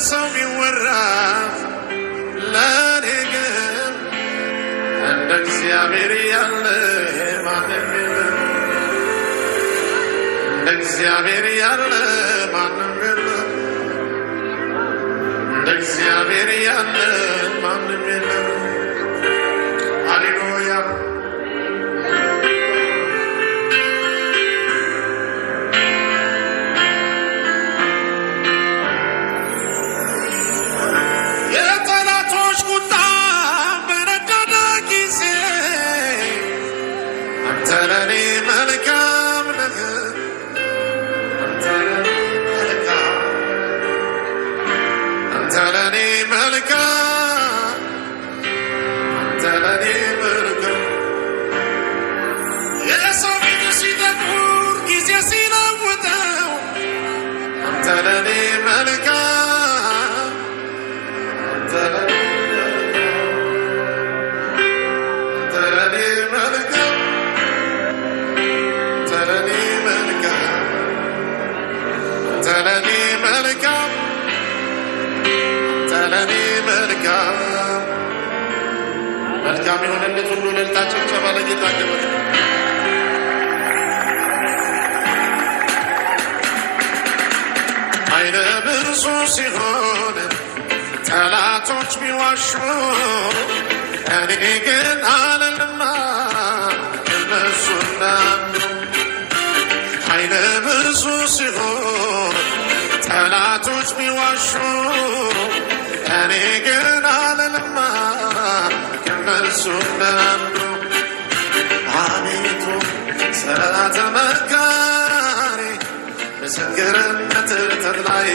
ለሰው ቢወራ ለኔ ግን እንደ እግዚአብሔር ያለ ማንም የለም። እንደ እግዚአብሔር ያለ ማንም የለም። እንደ እግዚአብሔር ያለ ማንም የለም። ሃሌሉያ መልካም የሆነለት ሁሉ ለልታችን ጨባለጌ ታደበች አይነ ብርሱ ሲሆን ጠላቶች ቢዋሹ እኔ ግን አልልማ እነሱና አይነ ብርሱ ሲሆን ጠላቶች ቢዋሹ እኔ ግን አልልማ እነሱናሉ አቤቱ ስርዓተ መካሪ ምስክርነት ተድላይ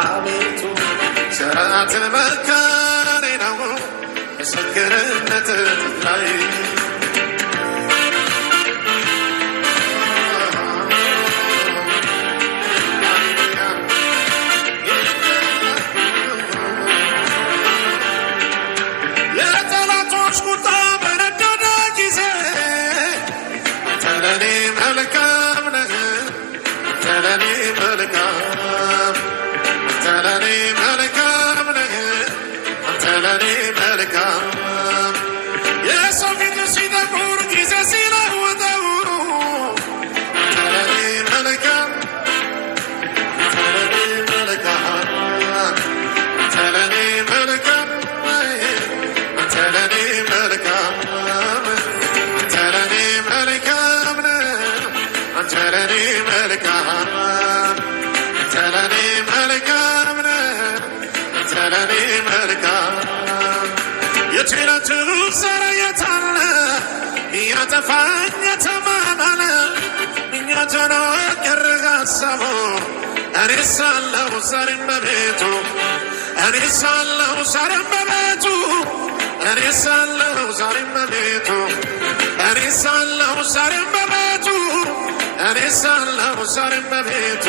አቤቱ ስርዓተ መካሪ ነው ምስክርነት ተድላይ የችለቱ ሰረየታለ ያጠፋኝ የተማማለ ምኞቱን ወቀርግ ሀሳቡ እኔ ሳለሁ ዛሬም በቤቱ እኔ ሳለሁ ዛሬም በቤቱ እኔ ሳለሁ ዛሬም በቤቱ እኔ ሳለሁ ዛሬም በቤቱ እኔ ሳለሁ ዛሬም በቤቱ